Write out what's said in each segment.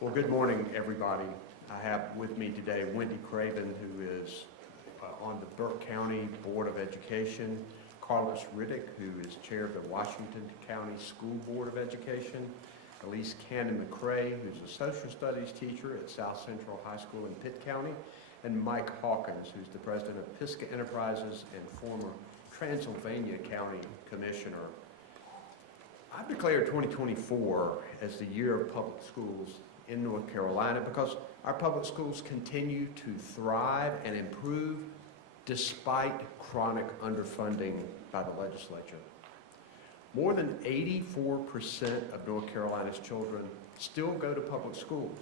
Well, good morning, everybody. I have with me today Wendy Craven, who is on the Burke County Board of Education, Carlos Riddick, who is chair of the Washington County School Board of Education, Elise Cannon McCrae, who's a social studies teacher at South Central High School in Pitt County, and Mike Hawkins, who's the president of Pisgah Enterprises and former Transylvania County Commissioner. I've declared 2024 as the year of public schools in North Carolina because our public schools continue to thrive and improve despite chronic underfunding by the legislature. More than 84% of North Carolina's children still go to public schools,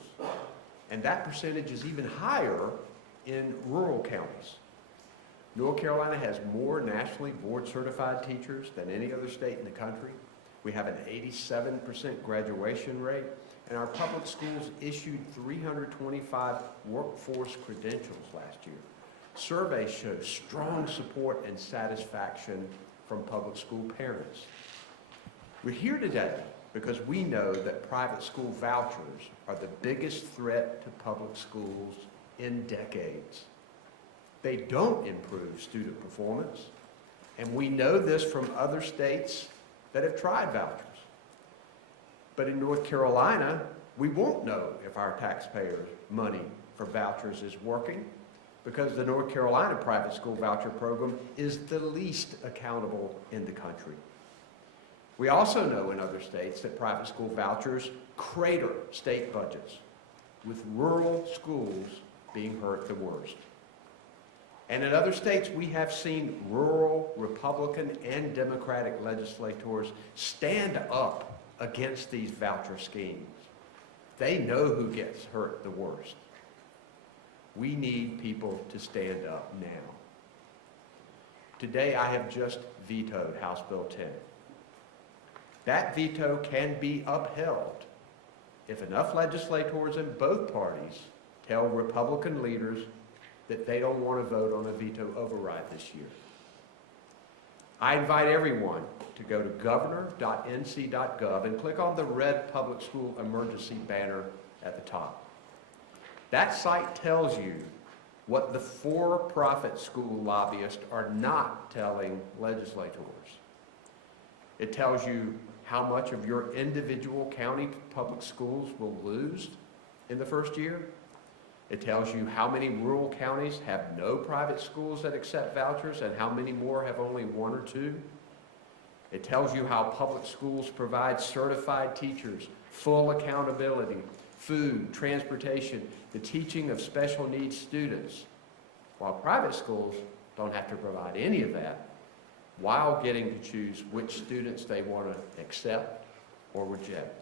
and that percentage is even higher in rural counties. North Carolina has more nationally board-certified teachers than any other state in the country. We have an 87% graduation rate, and our public schools issued 325 workforce credentials last year. Surveys show strong support and satisfaction from public school parents. We're here today because we know that private school vouchers are the biggest threat to public schools in decades. They don't improve student performance, and we know this from other states that have tried vouchers. But in North Carolina, we won't know if our taxpayers' money for vouchers is working because the North Carolina private school voucher program is the least accountable in the country. We also know in other states that private school vouchers crater state budgets, with rural schools being hurt the worst. And in other states, we have seen rural Republican and Democratic legislators stand up against these voucher schemes. They know who gets hurt the worst. We need people to stand up now. Today, I have just vetoed House Bill 10. That veto can be upheld if enough legislators in both parties tell Republican leaders that they don't want to vote on a veto override this year. I invite everyone to go to governor.nc.gov and click on the red public school emergency banner at the top. That site tells you what the for-profit school lobbyists are not telling legislators. It tells you how much of your individual county public schools will lose in the first year. It tells you how many rural counties have no private schools that accept vouchers and how many more have only one or two. It tells you how public schools provide certified teachers, full accountability, food, transportation, the teaching of special needs students, while private schools don't have to provide any of that, while getting to choose which students they want to accept or reject.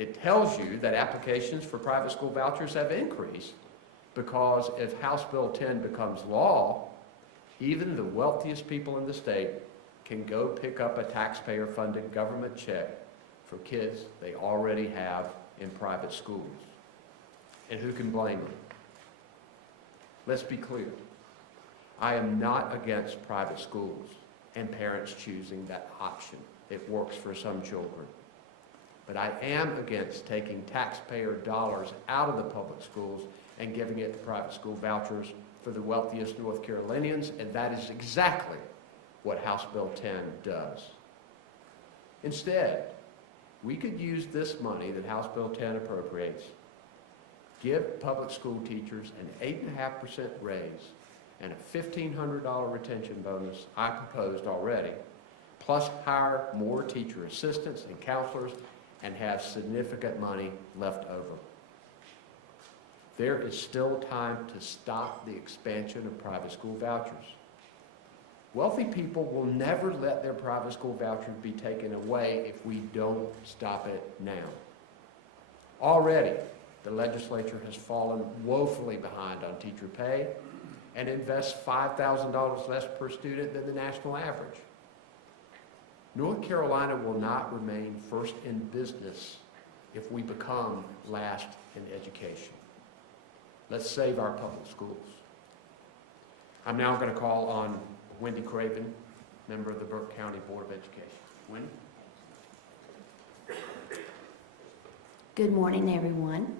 It tells you that applications for private school vouchers have increased because if House Bill 10 becomes law, even the wealthiest people in the state can go pick up a taxpayer-funded government check for kids they already have in private schools. And who can blame them? Let's be clear. I am not against private schools and parents choosing that option. It works for some children. But I am against taking taxpayer dollars out of the public schools and giving it to private school vouchers for the wealthiest North Carolinians, and that is exactly what House Bill 10 does. Instead, we could use this money that House Bill 10 appropriates, give public school teachers an 8.5% raise and a $1,500 retention bonus I proposed already, plus hire more teacher assistants and counselors and have significant money left over. There is still time to stop the expansion of private school vouchers. Wealthy people will never let their private school vouchers be taken away if we don't stop it now. Already, the legislature has fallen woefully behind on teacher pay and invests $5,000 less per student than the national average. North Carolina will not remain first in business if we become last in education. Let's save our public schools. I'm now going to call on Wendy Craven, member of the Burke County Board of Education. Wendy? Good morning, everyone.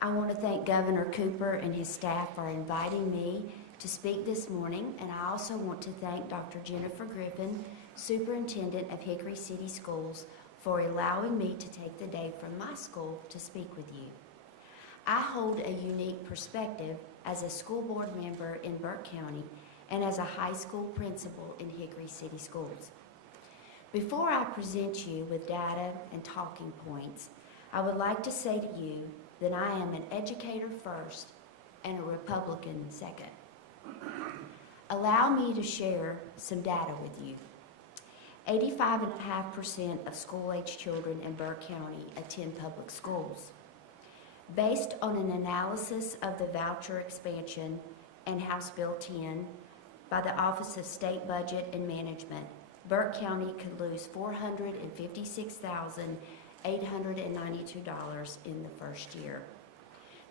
I want to thank Governor Cooper and his staff for inviting me to speak this morning, and I also want to thank Dr. Jennifer Griffin, Superintendent of Hickory City Schools, for allowing me to take the day from my school to speak with you. I hold a unique perspective as a school board member in Burke County and as a high school principal in Hickory City Schools. Before I present you with data and talking points, I would like to say to you that I am an educator first and a Republican second. Allow me to share some data with you. 85.5% of school-age children in Burke County attend public schools. Based on an analysis of the voucher expansion and House Bill 10 by the Office of State Budget and Management, Burke County could lose $456,892 in the first year.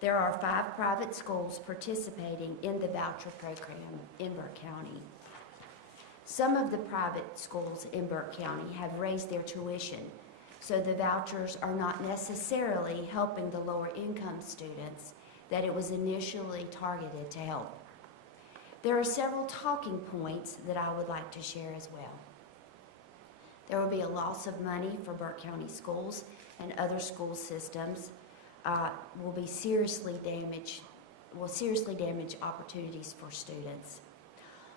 There are 5 private schools participating in the voucher program in Burke County. Some of the private schools in Burke County have raised their tuition, so the vouchers are not necessarily helping the lower income students that it was initially targeted to help. There are several talking points that I would like to share as well. There will be a loss of money for Burke County schools, and other school systems will seriously damage opportunities for students.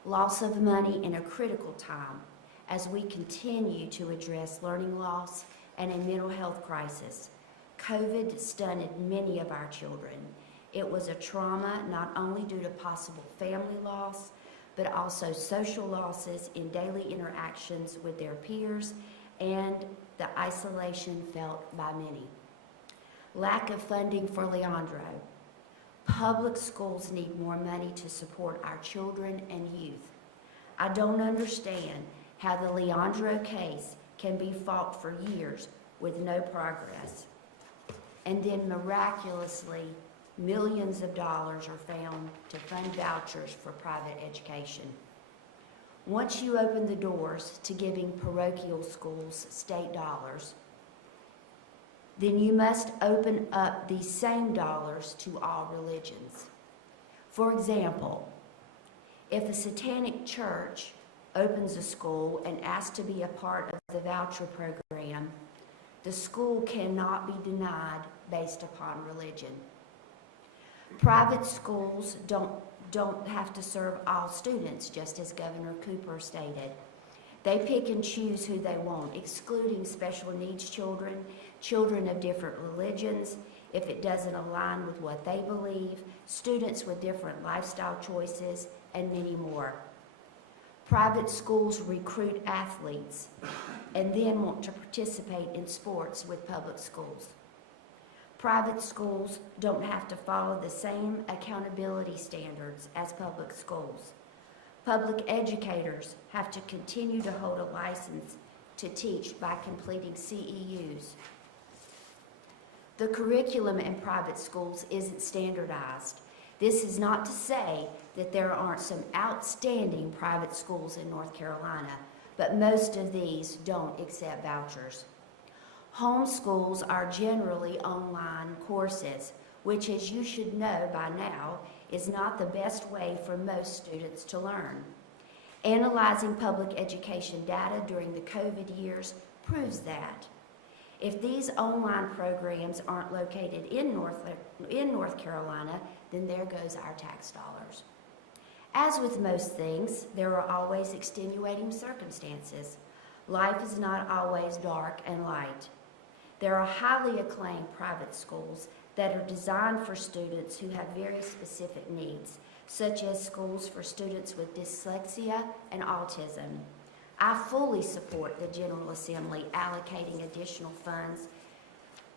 Loss of money in a critical time as we continue to address learning loss and a mental health crisis. COVID stunned many of our children. It was a trauma not only due to possible family loss, but also social losses in daily interactions with their peers and the isolation felt by many. Lack of funding for Leandro. Public schools need more money to support our children and youth. I don't understand how the Leandro case can be fought for years with no progress, and then miraculously millions of dollars are found to fund vouchers for private education. Once you open the doors to giving parochial schools state dollars, then you must open up these same dollars to all religions. For example, if a satanic church opens a school and asks to be a part of the voucher program, the school cannot be denied based upon religion. Private schools don't have to serve all students, just as Governor Cooper stated. They pick and choose who they want, excluding special needs children, children of different religions, if it doesn't align with what they believe, students with different lifestyle choices, and many more. Private schools recruit athletes and then want to participate in sports with public schools. Private schools don't have to follow the same accountability standards as public schools. Public educators have to continue to hold a license to teach by completing CEUs. The curriculum in private schools isn't standardized. This is not to say that there aren't some outstanding private schools in North Carolina, but most of these don't accept vouchers. Homeschools are generally online courses, which, as you should know by now, is not the best way for most students to learn. Analyzing public education data during the COVID years proves that. If these online programs aren't located in North Carolina, then there goes our tax dollars. As with most things, there are always extenuating circumstances. Life is not always dark and light. There are highly acclaimed private schools that are designed for students who have very specific needs, such as schools for students with dyslexia and autism. I fully support the General Assembly allocating additional funds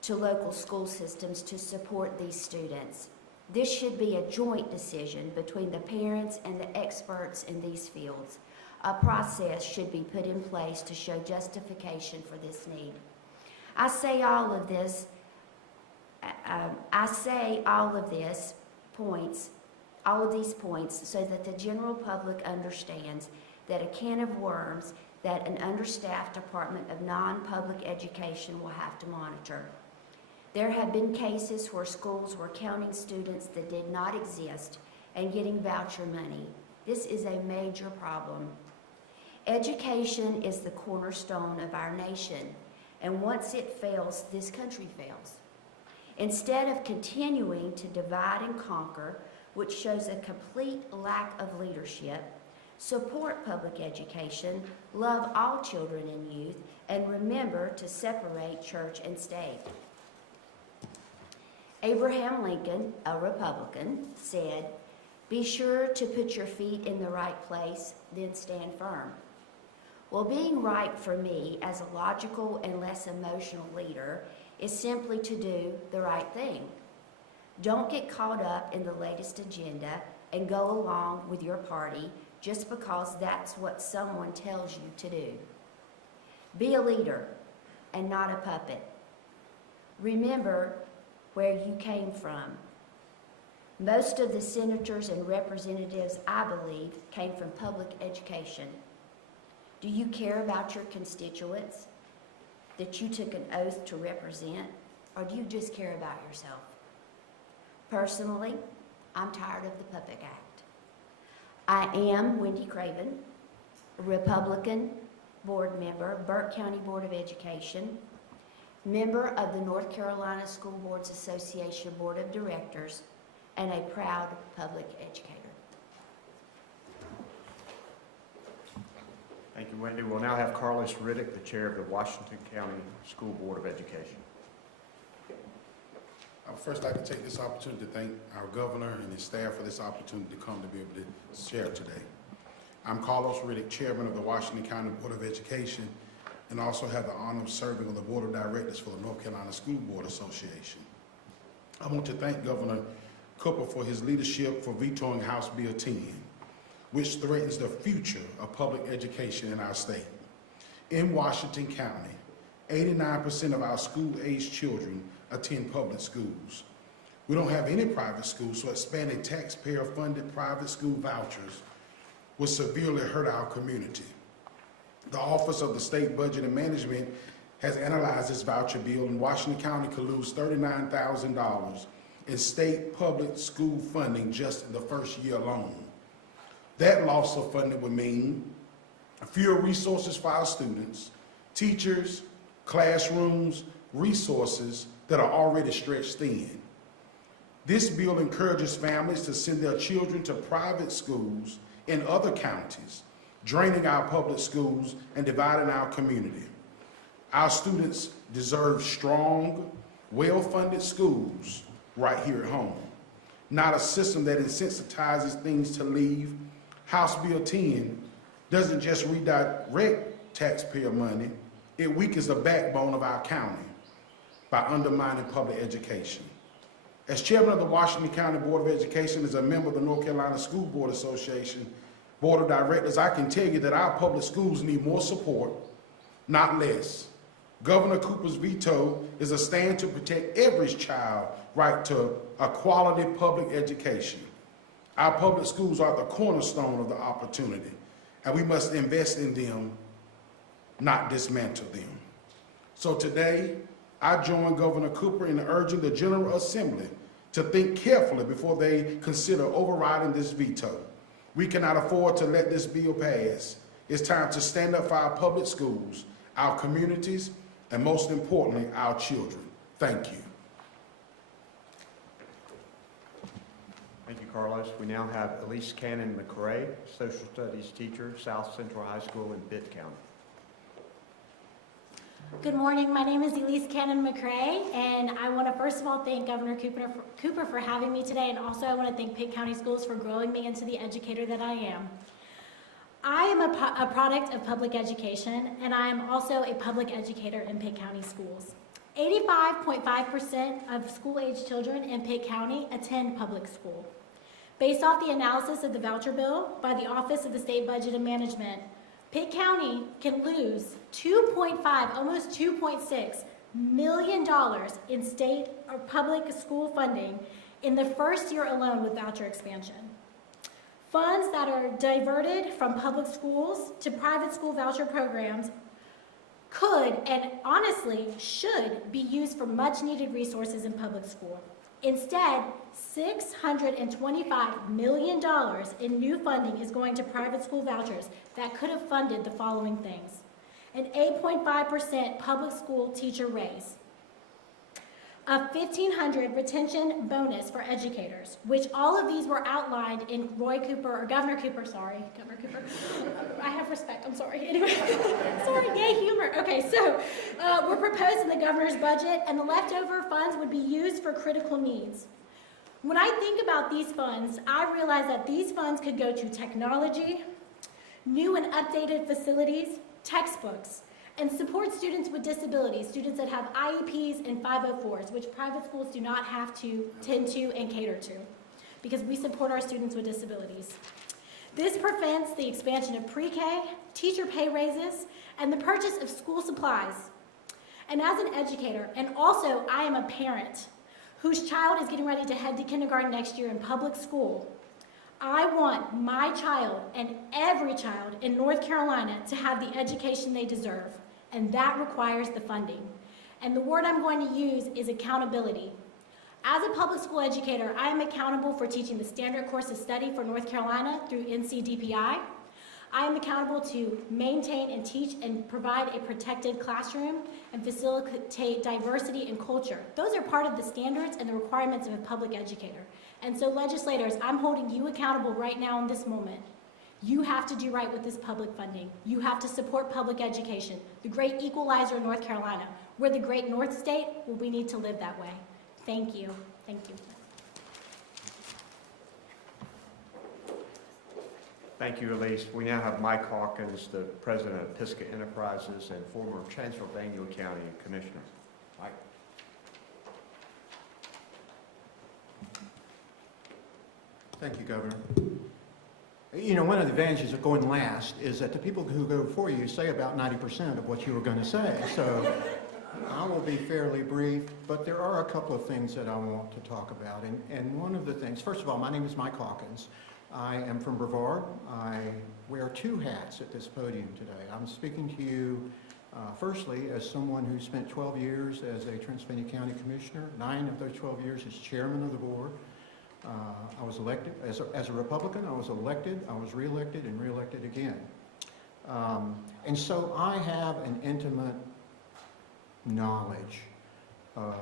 to local school systems to support these students. This should be a joint decision between the parents and the experts in these fields. A process should be put in place to show justification for this need. I say all of these points so that the general public understands that a can of worms that an understaffed Department of Non-Public Education will have to monitor. There have been cases where schools were counting students that did not exist and getting voucher money. This is a major problem. Education is the cornerstone of our nation, and once it fails, this country fails. Instead of continuing to divide and conquer, which shows a complete lack of leadership, support public education, love all children and youth, and remember to separate church and state. Abraham Lincoln, a Republican, said, "Be sure to put your feet in the right place, then stand firm." Well, being right for me as a logical and less emotional leader is simply to do the right thing. Don't get caught up in the latest agenda and go along with your party just because that's what someone tells you to do. Be a leader and not a puppet. Remember where you came from. Most of the senators and representatives, I believe, came from public education. Do you care about your constituents that you took an oath to represent, or do you just care about yourself? Personally, I'm tired of the Puppet Act. I am Wendy Craven, a Republican board member, Burke County Board of Education, member of the North Carolina School Boards Association Board of Directors, and a proud public educator. Thank you, Wendy. We'll now have Carlos Riddick, the chair of the Washington County School Board of Education. I would first like to take this opportunity to thank our governor and his staff for this opportunity to come to be able to share today. I'm Carlos Riddick, chairman of the Washington County Board of Education, and also have the honor of serving on the board of directors for the North Carolina School Board Association. I want to thank Governor Cooper for his leadership for vetoing House Bill 10, which threatens the future of public education in our state. In Washington County, 89% of our school-aged children attend public schools. We don't have any private schools, so expanding taxpayer-funded private school vouchers will severely hurt our community. The Office of the State Budget and Management has analyzed this voucher bill, and Washington County could lose $39,000 in state public school funding just in the first year alone. That loss of funding would mean fewer resources for our students, teachers, classrooms, resources that are already stretched thin. This bill encourages families to send their children to private schools in other counties, draining our public schools and dividing our community. Our students deserve strong, well-funded schools right here at home, not a system that incentivizes things to leave. House Bill 10 doesn't just redirect taxpayer money, it weakens the backbone of our county by undermining public education. As chairman of the Washington County Board of Education, as a member of the North Carolina School Board Association Board of Directors, I can tell you that our public schools need more support, not less. Governor Cooper's veto is a stand to protect every child's right to a quality public education. Our public schools are the cornerstone of the opportunity, and we must invest in them, not dismantle them. So today, I join Governor Cooper in urging the General Assembly to think carefully before they consider overriding this veto. We cannot afford to let this bill pass. It's time to stand up for our public schools, our communities, and most importantly, our children. Thank you. Thank you, Carlos. We now have Elise Cannon McRae, social studies teacher, South Central High School in Pitt County. Good morning. My name is Elise Cannon McRae, and I want to first of all thank Governor Cooper for having me today, and also I want to thank Pitt County Schools for growing me into the educator that I am. I am a product of public education, and I am also a public educator in Pitt County Schools. 85.5% of school-age children in Pitt County attend public school. Based off the analysis of the voucher bill by the Office of the State Budget and Management, Pitt County can lose $2.5, almost $2.6 million in state or public school funding in the first year alone with voucher expansion. Funds that are diverted from public schools to private school voucher programs could, and honestly should, be used for much-needed resources in public school. Instead, $625 million in new funding is going to private school vouchers that could have funded the following things: an 8.5% public school teacher raise, a $1,500 retention bonus for educators, which all of these were outlined in Governor Cooper, I have respect, I'm sorry. Anyway, sorry, yay, humor. Okay, so we're proposing the governor's budget, and the leftover funds would be used for critical needs. When I think about these funds, I realize that these funds could go to technology, new and updated facilities, textbooks, and support students with disabilities, students that have IEPs and 504s, which private schools do not have to tend to and cater to, because we support our students with disabilities. This prevents the expansion of pre-K, teacher pay raises, and the purchase of school supplies. And as an educator, and also I am a parent whose child is getting ready to head to kindergarten next year in public school, I want my child and every child in North Carolina to have the education they deserve, and that requires the funding. And the word I'm going to use is accountability. As a public school educator, I am accountable for teaching the standard course of study for North Carolina through NCDPI. I am accountable to maintain and teach and provide a protected classroom and facilitate diversity and culture. Those are part of the standards and the requirements of a public educator. And so legislators, I'm holding you accountable right now in this moment. You have to do right with this public funding. You have to support public education, the great equalizer in North Carolina. We're the great North State, well, we need to live that way. Thank you. Thank you. Thank you, Elise. We now have Mike Hawkins, the president of Pisgah Enterprises and former Transylvania County Commissioner. Mike. Thank you, Governor. You know, one of the advantages of going last is that the people who go before you say about 90% of what you were going to say. So I will be fairly brief, but there are a couple of things that I want to talk about. And one of the things, first of all, my name is Mike Hawkins. I am from Brevard. I wear two hats at this podium today. I'm speaking to you firstly as someone who spent 12 years as a Transylvania County Commissioner, 9 of those 12 years as chairman of the board. I was elected, as a Republican, I was elected, I was reelected, and reelected again. And so I have an intimate knowledge of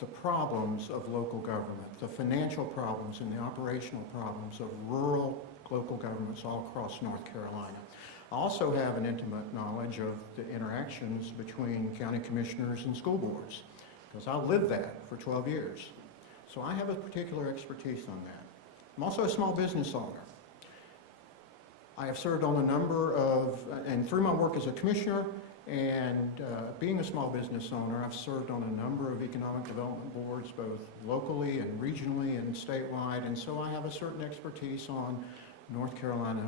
the problems of local government, the financial problems and the operational problems of rural local governments all across North Carolina. I also have an intimate knowledge of the interactions between county commissioners and school boards, because I lived that for 12 years. So I have a particular expertise on that. I'm also a small business owner. I have served on a number of, and through my work as a commissioner and being a small business owner, I've served on a number of economic development boards, both locally and regionally and statewide, and so I have a certain expertise on North Carolina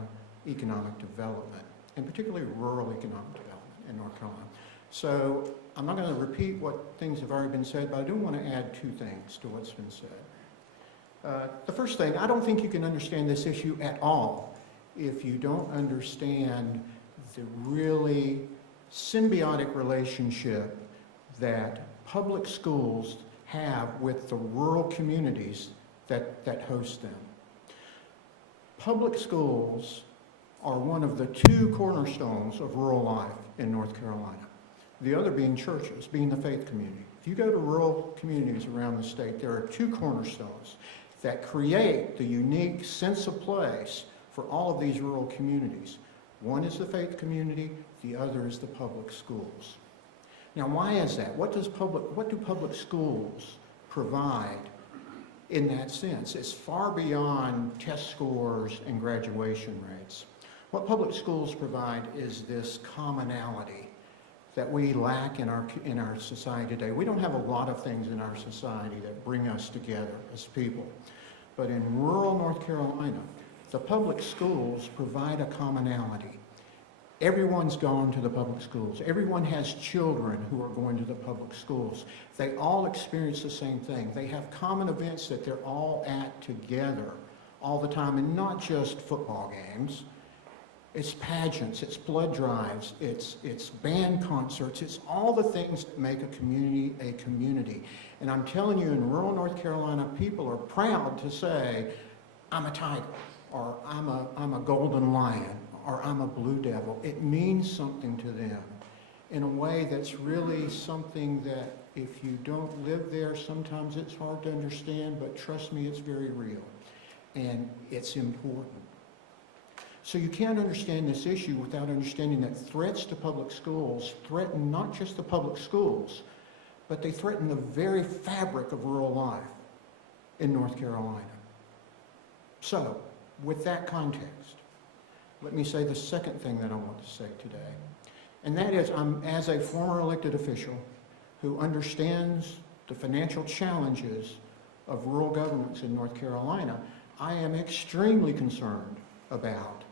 economic development, and particularly rural economic development in North Carolina. So I'm not going to repeat what things have already been said, but I do want to add 2 things to what's been said. The first thing, I don't think you can understand this issue at all if you don't understand the really symbiotic relationship that public schools have with the rural communities that host them. Public schools are one of the 2 cornerstones of rural life in North Carolina. The other being churches, being the faith community. If you go to rural communities around the state, there are 2 cornerstones that create the unique sense of place for all of these rural communities. One is the faith community, the other is the public schools. Now, why is that? What do public schools provide in that sense? It's far beyond test scores and graduation rates. What public schools provide is this commonality that we lack in our society today. We don't have a lot of things in our society that bring us together as people. But in rural North Carolina, the public schools provide a commonality. Everyone's gone to the public schools. Everyone has children who are going to the public schools. They all experience the same thing. They have common events that they're all at together all the time, and not just football games. It's pageants, it's blood drives, it's band concerts, it's all the things that make a community a community. And I'm telling you, in rural North Carolina, people are proud to say, I'm a tiger, or I'm a golden lion, or I'm a blue devil. It means something to them in a way that's really something that if you don't live there, sometimes it's hard to understand, but trust me, it's very real. And it's important. So you can't understand this issue without understanding that threats to public schools threaten not just the public schools, but they threaten the very fabric of rural life in North Carolina. So, with that context, let me say the second thing that I want to say today. And that is, as a former elected official who understands the financial challenges of rural governments in North Carolina, I am extremely concerned about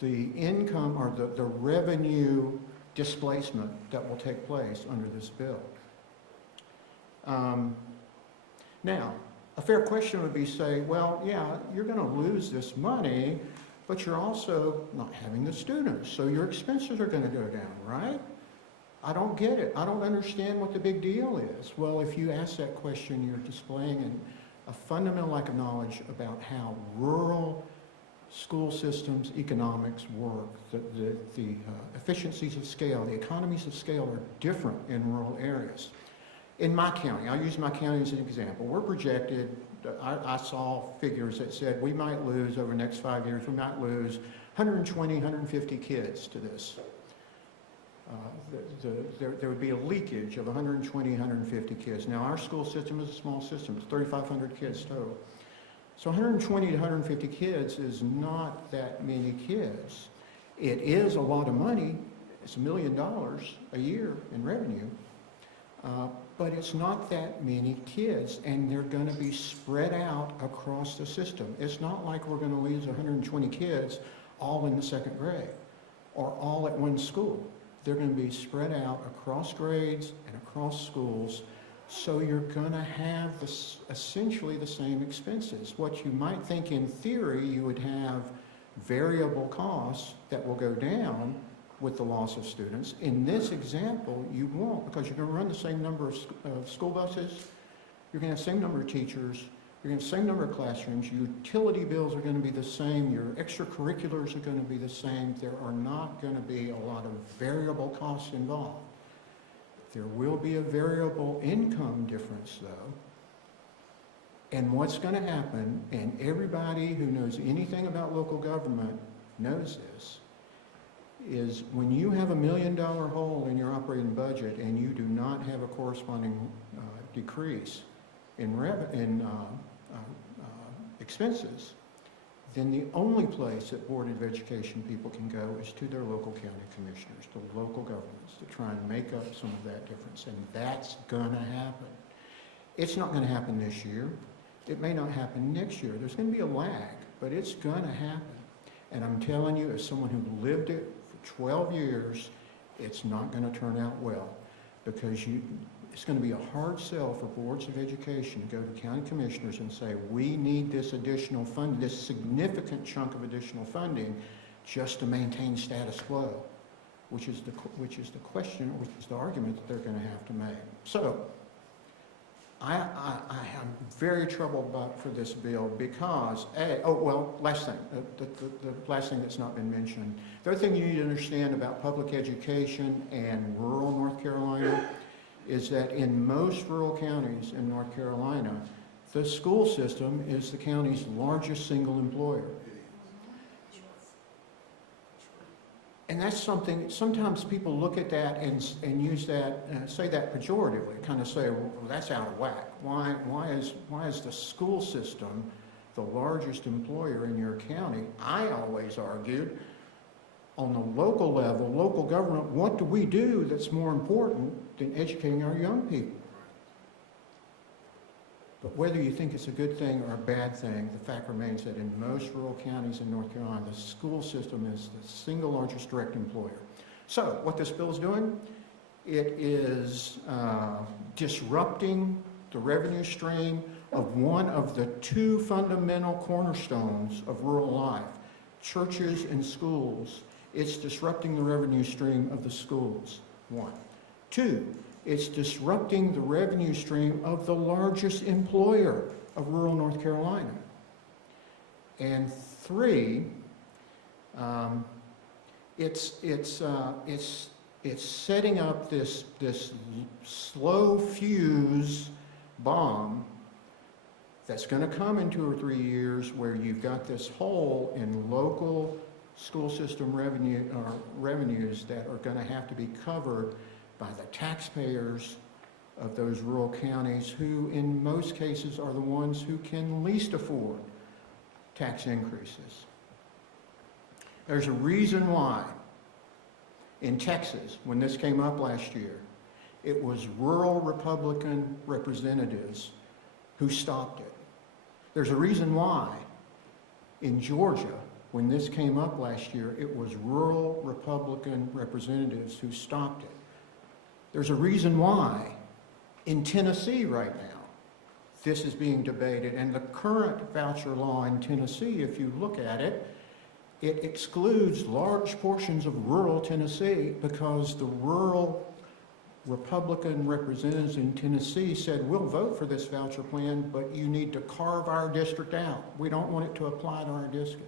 the income or the revenue displacement that will take place under this bill. Now, a fair question would be say, well, yeah, you're going to lose this money, but you're also not having the students, so your expenses are going to go down, right? I don't get it. I don't understand what the big deal is. Well, if you ask that question, you're displaying a fundamental lack of knowledge about how rural school systems, economics work. The efficiencies of scale, the economies of scale are different in rural areas. In my county, I'll use my county as an example. We're projected, I saw figures that said we might lose over the next 5 years, we might lose 120, 150 kids to this. There would be a leakage of 120, 150 kids. Now, our school system is a small system. It's 3,500 kids total. So 120 to 150 kids is not that many kids. It is a lot of money. It's $1 million a year in revenue. But it's not that many kids, and they're going to be spread out across the system. It's not like we're going to lose 120 kids all in the second grade or all at one school. They're going to be spread out across grades and across schools, so you're going to have essentially the same expenses. What you might think in theory, you would have variable costs that will go down with the loss of students. In this example, you won't, because you're going to run the same number of school buses, you're going to have the same number of teachers, you're going to have the same number of classrooms, your utility bills are going to be the same, your extracurriculars are going to be the same. There are not going to be a lot of variable costs involved. There will be a variable income difference, though. And what's going to happen, and everybody who knows anything about local government knows this, is when you have $1 million hole in your operating budget and you do not have a corresponding decrease in expenses, then the only place that Board of Education people can go is to their local county commissioners, the local governments, to try and make up some of that difference. And that's going to happen. It's not going to happen this year. It may not happen next year. There's going to be a lag, but it's going to happen. And I'm telling you, as someone who lived it for 12 years, it's not going to turn out well, because it's going to be a hard sell for boards of education to go to county commissioners and say, we need this additional funding, this significant chunk of additional funding just to maintain status quo, which is the question, which is the argument that they're going to have to make. So I am very troubled for this bill because, last thing, the last thing that's not been mentioned. The other thing you need to understand about public education and rural North Carolina is that in most rural counties in North Carolina, the school system is the county's largest single employer. And that's something, sometimes people look at that and use that, say that pejoratively, kind of say, well, that's out of whack. Why is the school system the largest employer in your county? I always argued, on the local level, local government, what do we do that's more important than educating our young people? But whether you think it's a good thing or a bad thing, the fact remains that in most rural counties in North Carolina, the school system is the single largest direct employer. So what this bill is doing, it is disrupting the revenue stream of one of the two fundamental cornerstones of rural life, churches and schools. It's disrupting the revenue stream of the schools, one. Two, it's disrupting the revenue stream of the largest employer of rural North Carolina. And three, it's setting up this slow fuse bomb that's going to come in 2 or 3 years, where you've got this hole in local school system revenues that are going to have to be covered by the taxpayers of those rural counties, who in most cases are the ones who can least afford tax increases. There's a reason why in Texas, when this came up last year, it was rural Republican representatives who stopped it. There's a reason why in Georgia, when this came up last year, it was rural Republican representatives who stopped it. There's a reason why in Tennessee right now this is being debated, and the current voucher law in Tennessee, if you look at it, it excludes large portions of rural Tennessee because the rural Republican representatives in Tennessee said, we'll vote for this voucher plan, but you need to carve our district out. We don't want it to apply to our district.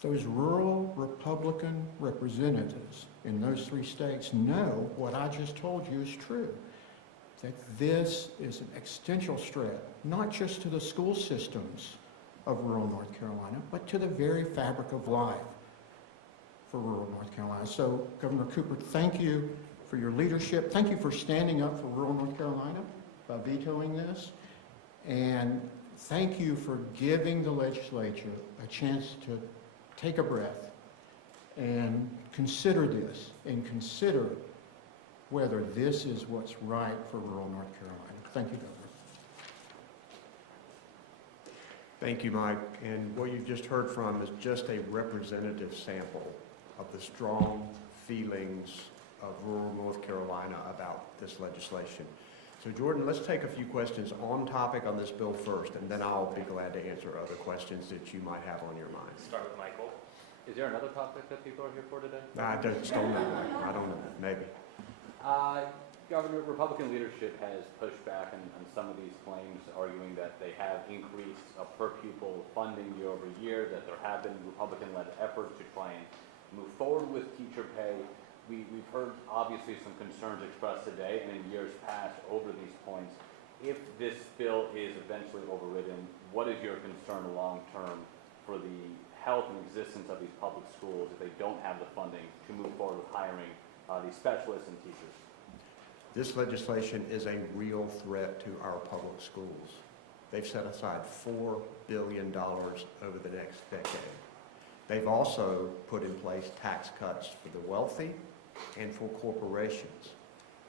Those rural Republican representatives in those 3 states know what I just told you is true, that this is an existential threat, not just to the school systems of rural North Carolina, but to the very fabric of life for rural North Carolina. So, Governor Cooper, thank you for your leadership. Thank you for standing up for rural North Carolina by vetoing this. And thank you for giving the legislature a chance to take a breath and consider this, and consider whether this is what's right for rural North Carolina. Thank you, Governor. Thank you, Mike. And what you just heard from is just a representative sample of the strong feelings of rural North Carolina about this legislation. So Jordan, let's take a few questions on topic on this bill first, and then I'll be glad to answer other questions that you might have on your mind. Start with Michael. Is there another topic that people are here for today? I don't know. I don't know. Maybe. Governor, Republican leadership has pushed back on some of these claims, arguing that they have increased per pupil funding year over year, that there have been Republican-led efforts to try and move forward with teacher pay. We've heard obviously some concerns expressed today and in years past over these points. If this bill is eventually overridden, what is your concern long-term for the health and existence of these public schools if they don't have the funding to move forward with hiring these specialists and teachers? This legislation is a real threat to our public schools. They've set aside $4 billion over the next decade. They've also put in place tax cuts for the wealthy and for corporations.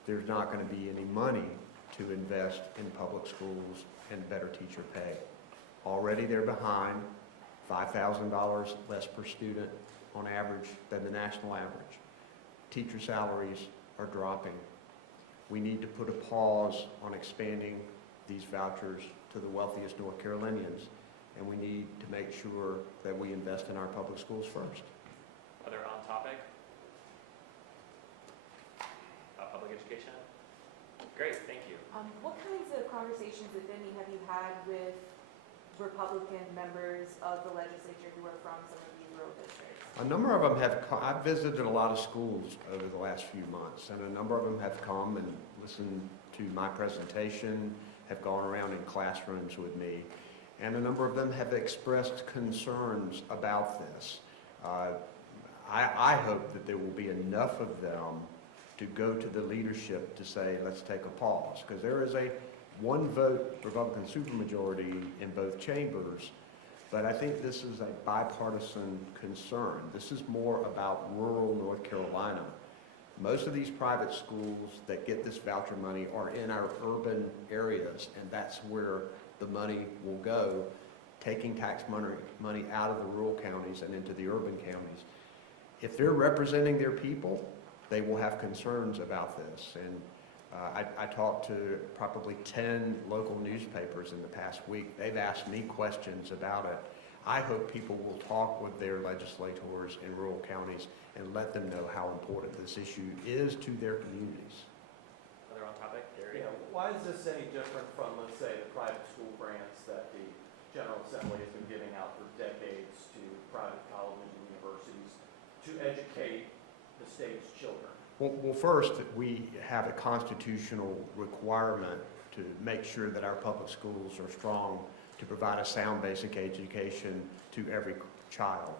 There's not going to be any money to invest in public schools and better teacher pay. Already they're behind, $5,000 less per student on average than the national average. Teacher salaries are dropping. We need to put a pause on expanding these vouchers to the wealthiest North Carolinians, and we need to make sure that we invest in our public schools first. Other on topic? Public education? Great, thank you. What kinds of conversations, if any, have you had with Republican members of the legislature who are from some of these rural districts? A number of them have I've visited a lot of schools over the last few months, and a number of them have come and listened to my presentation, have gone around in classrooms with me, and a number of them have expressed concerns about this. I hope that there will be enough of them to go to the leadership to say, let's take a pause, because there is a one-vote Republican supermajority in both chambers, but I think this is a bipartisan concern. This is more about rural North Carolina. Most of these private schools that get this voucher money are in our urban areas, and that's where the money will go, taking tax money out of the rural counties and into the urban counties. If they're representing their people, they will have concerns about this. And I talked to probably 10 local newspapers in the past week. They've asked me questions about it. I hope people will talk with their legislators in rural counties and let them know how important this issue is to their communities. Other on topic, Gary? Yeah, why is this any different from, let's say, the private school grants that the General Assembly has been giving out for decades to private colleges and universities to educate the state's children? Well, first, we have a constitutional requirement to make sure that our public schools are strong to provide a sound basic education to every child.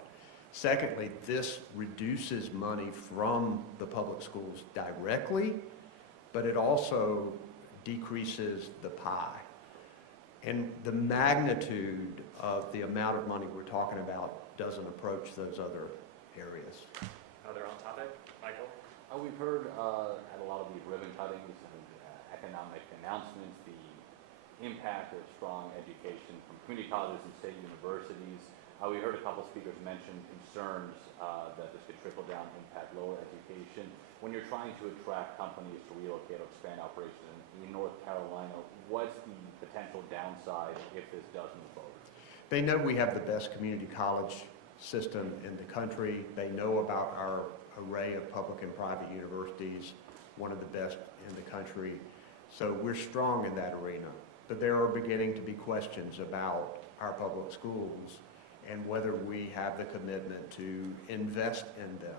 Secondly, this reduces money from the public schools directly, but it also decreases the pie. And the magnitude of the amount of money we're talking about doesn't approach those other areas. Other on topic, Michael? We've heard at a lot of these ribbon cuttings and economic announcements the impact of strong education from community colleges and state universities. We heard a couple speakers mention concerns that this could trickle down impact lower education. When you're trying to attract companies to relocate or expand operations in North Carolina, what's the potential downside if this does move forward? They know we have the best community college system in the country. They know about our array of public and private universities, one of the best in the country. So we're strong in that arena. But there are beginning to be questions about our public schools and whether we have the commitment to invest in them.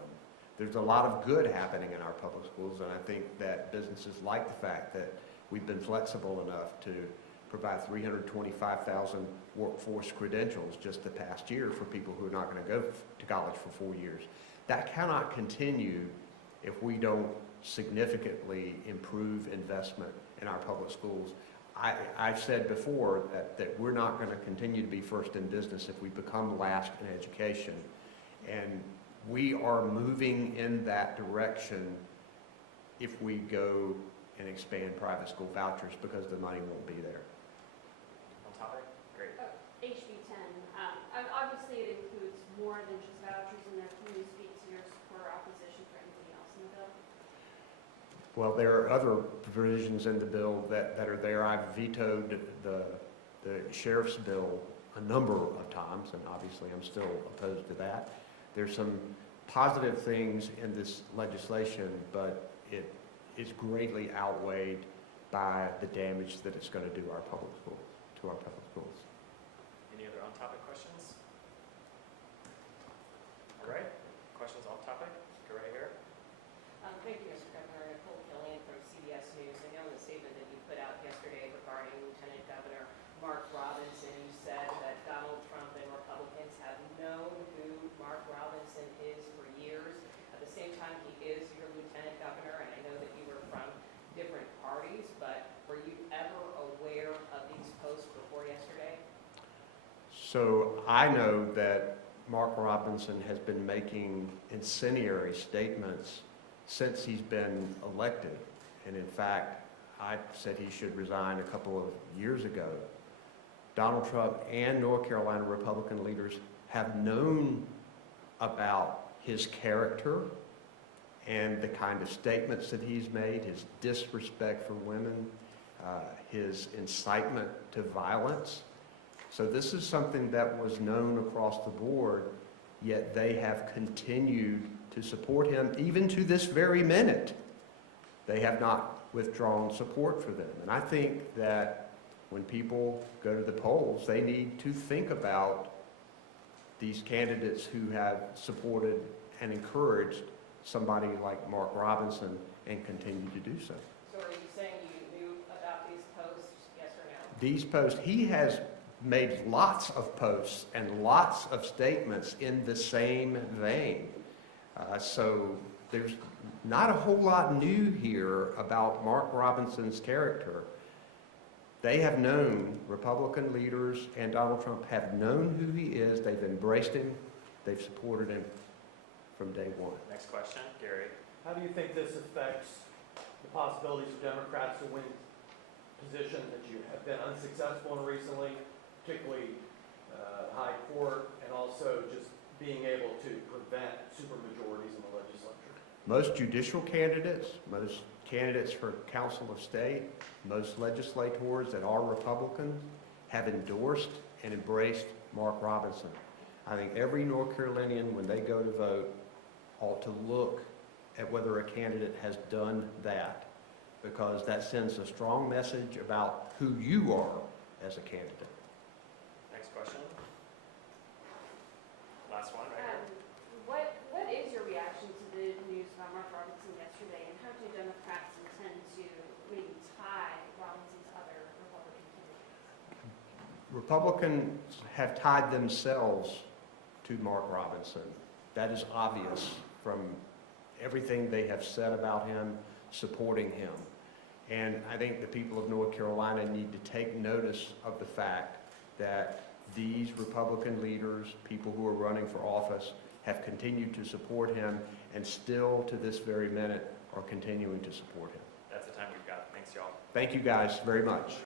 There's a lot of good happening in our public schools, and I think that businesses like the fact that we've been flexible enough to provide 325,000 workforce credentials just the past year for people who are not going to go to college for 4 years. That cannot continue if we don't significantly improve investment in our public schools. I've said before that we're not going to continue to be first in business if we become last in education. And we are moving in that direction if we go and expand private school vouchers because the money won't be there. On topic? Great. HB 10, obviously it includes more than just vouchers in there. Can you speak to your support or opposition for anything else in the bill? Well, there are other provisions in the bill that are there. I've vetoed the sheriff's bill a number of times, and obviously I'm still opposed to that. There's some positive things in this legislation, but it is greatly outweighed by the damage that it's going to do to our public schools. Any other on topic questions? All right. Questions off topic? Go right here. Thank you, Mr. Governor. Nicole Killian from CBS News. I know in the statement that you put out yesterday regarding Lieutenant Governor Mark Robinson, you said that Donald Trump and Republicans have known who Mark Robinson is for years. At the same time, he is your lieutenant governor, and I know that you were from different parties, but were you ever aware of these posts before yesterday? So I know that Mark Robinson has been making incendiary statements since he's been elected. And in fact, I said he should resign a couple of years ago. Donald Trump and North Carolina Republican leaders have known about his character and the kind of statements that he's made, his disrespect for women, his incitement to violence. So this is something that was known across the board, yet they have continued to support him even to this very minute. They have not withdrawn support for them. And I think that when people go to the polls, they need to think about these candidates who have supported and encouraged somebody like Mark Robinson and continue to do so. So are you saying you knew about these posts, yes or no? These posts, he has made lots of posts and lots of statements in the same vein. So there's not a whole lot new here about Mark Robinson's character. They have known, Republican leaders and Donald Trump have known who he is. They've embraced him. They've supported him from day one. Next question, Gary. How do you think this affects the possibilities of Democrats to win positions that you have been unsuccessful in recently, particularly high court, and also just being able to prevent supermajorities in the legislature? Most judicial candidates, most candidates for Council of State, most legislators that are Republicans have endorsed and embraced Mark Robinson. I think every North Carolinian, when they go to vote, ought to look at whether a candidate has done that, because that sends a strong message about who you are as a candidate. Next question. Last one, right here. What is your reaction to the news about Mark Robinson yesterday, and how do Democrats intend to maybe tie Robinson's other Republican candidates? Republicans have tied themselves to Mark Robinson. That is obvious from everything they have said about him, supporting him. And I think the people of North Carolina need to take notice of the fact that these Republican leaders, people who are running for office, have continued to support him and still to this very minute are continuing to support him. That's the time we've got. Thanks, y'all. Thank you guys very much.